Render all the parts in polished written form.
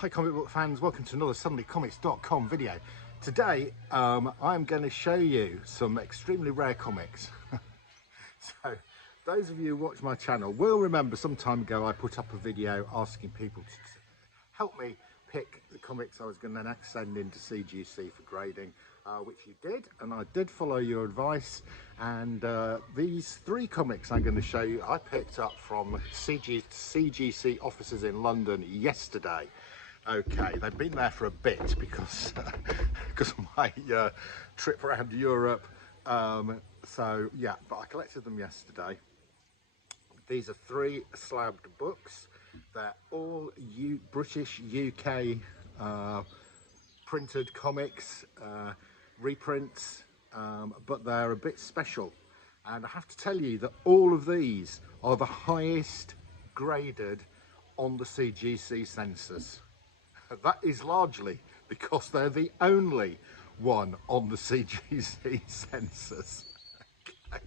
Hi comic book fans, welcome to another suddenlycomics.com video. Today I'm going to show you some extremely rare comics. So those of you who watch my channel will remember some time ago I put up a video asking people to help me pick the comics I was going to next send into CGC for grading, which you did, and I did follow your advice. And these three comics I'm going to show you I picked up from CGC offices in London yesterday. Okay, they've been there for a bit because because of my trip around Europe. So yeah, but I collected them yesterday. These are three slabbed books. They're all British UK printed comics, reprints, but they're a bit special. And I have to tell you that all of these are the highest graded on the CGC census. That is largely because they're the only one on the CGC census. Okay.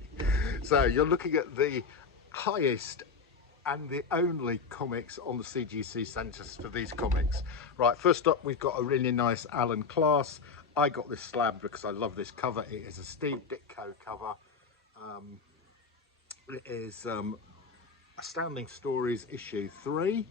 So you're looking at the highest and the only comics on the CGC census for these comics. Right, first up we've got a really nice Alan Class. I got this slab because I love this cover. It is a Steve Ditko cover. It is Astounding Stories issue 3.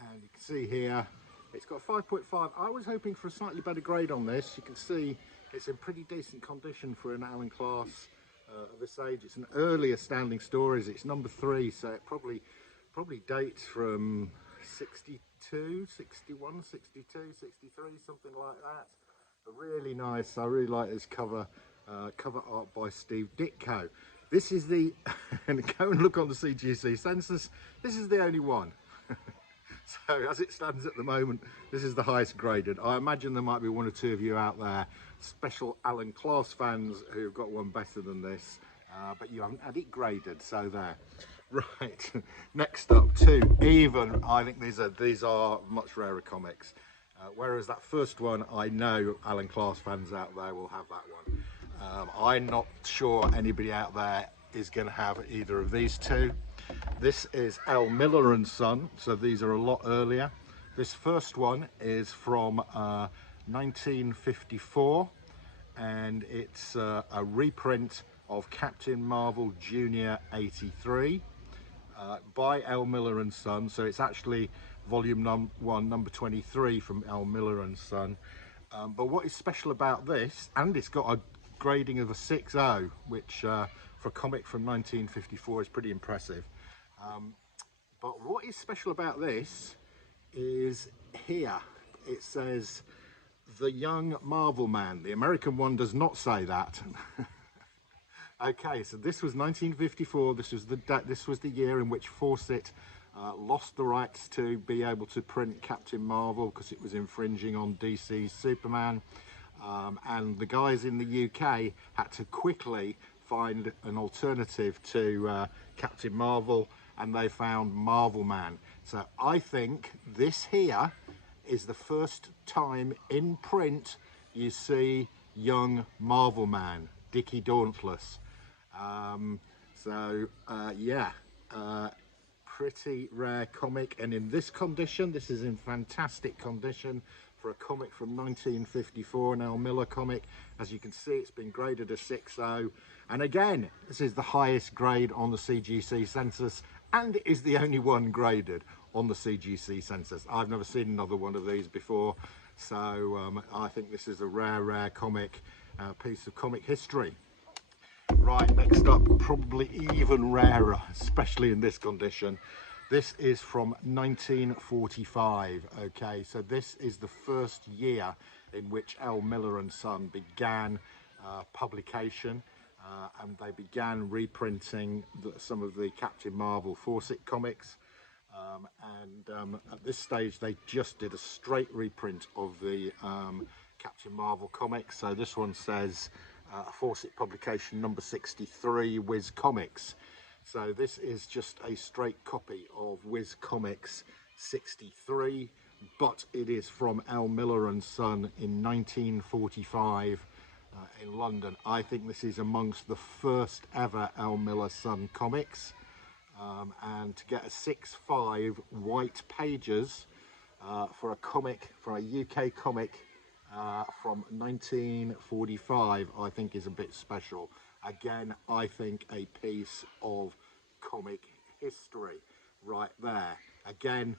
And you can see here it's got 5.5. I was hoping for a slightly better grade on this. You can see it's in pretty decent condition for an Alan Class of this age. It's an early Astounding Stories. It's number 3, so it probably dates from 62, 61, 62, 63, something like that. But really nice. I really like this cover art by Steve Ditko. This is the and go and look on the CGC census. This is the only one. So as it stands at the moment, this is the highest graded. I imagine there might be one or two of you out there, special Alan Class fans, who've got one better than this, but you haven't had it graded, so there. Right, next up two, even, I think these are much rarer comics. Whereas that first one, I know Alan Class fans out there will have that one. I'm not sure anybody out there is going to have either of these two. This is L. Miller and Son, so these are a lot earlier. This first one is from 1954, and it's a reprint of Captain Marvel Junior 83 by L. Miller and Son. So it's actually volume 1, number 23 from L. Miller and Son. But what is special about this, and it's got a grading of a 6.0, which for a comic from 1954 is pretty impressive. But what is special about this is here it says the young Marvel man. The American one does not say that. Okay, so this was 1954. This was the year in which Fawcett lost the rights to be able to print Captain Marvel because it was infringing on DC's Superman, and the guys in the UK had to quickly find an alternative to Captain Marvel, and they found Marvel Man. So I think this here is the first time in print you see young Marvel Man, Dickie Dauntless. Yeah, pretty rare comic, and in this condition, this is in fantastic condition for a comic from 1954, an L. Miller comic. As you can see, it's been graded a 6.0, and again, this is the highest grade on the CGC census, and it is the only one graded on the CGC census. I've never seen another one of these before, so I think this is a rare comic, piece of comic history. Right, next up, probably even rarer, especially in this condition. This is from 1945, okay, so this is the first year in which L. Miller and Son began publication, and they began reprinting some of the Captain Marvel Fawcett comics, at this stage they just did a straight reprint of the Captain Marvel comics. So this one says Fawcett publication number 63, Whiz Comics. So this is just a straight copy of Whiz Comics 63, but it is from L. Miller and Son in 1945 in London. I think this is amongst the first ever L. Miller Son comics. and to get a 6.5 white pages for a comic, for a UK comic from 1945, I think is a bit special. Again, I think a piece of comic history right there. Again,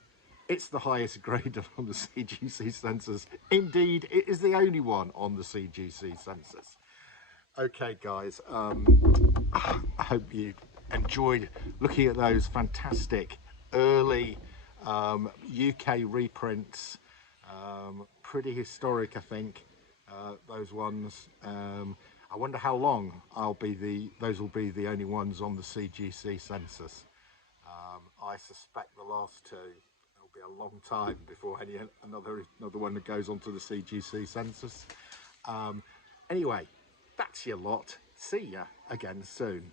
it's the highest grade on the CGC census. Indeed, it is the only one on the CGC census. Okay, guys, I hope you enjoyed looking at those fantastic early UK reprints. Pretty historic, I think, those ones. I wonder how long those will be the only ones on the CGC census. I suspect the last two, it'll be a long time before another one that goes onto the CGC census. Anyway, that's your lot. See ya again soon.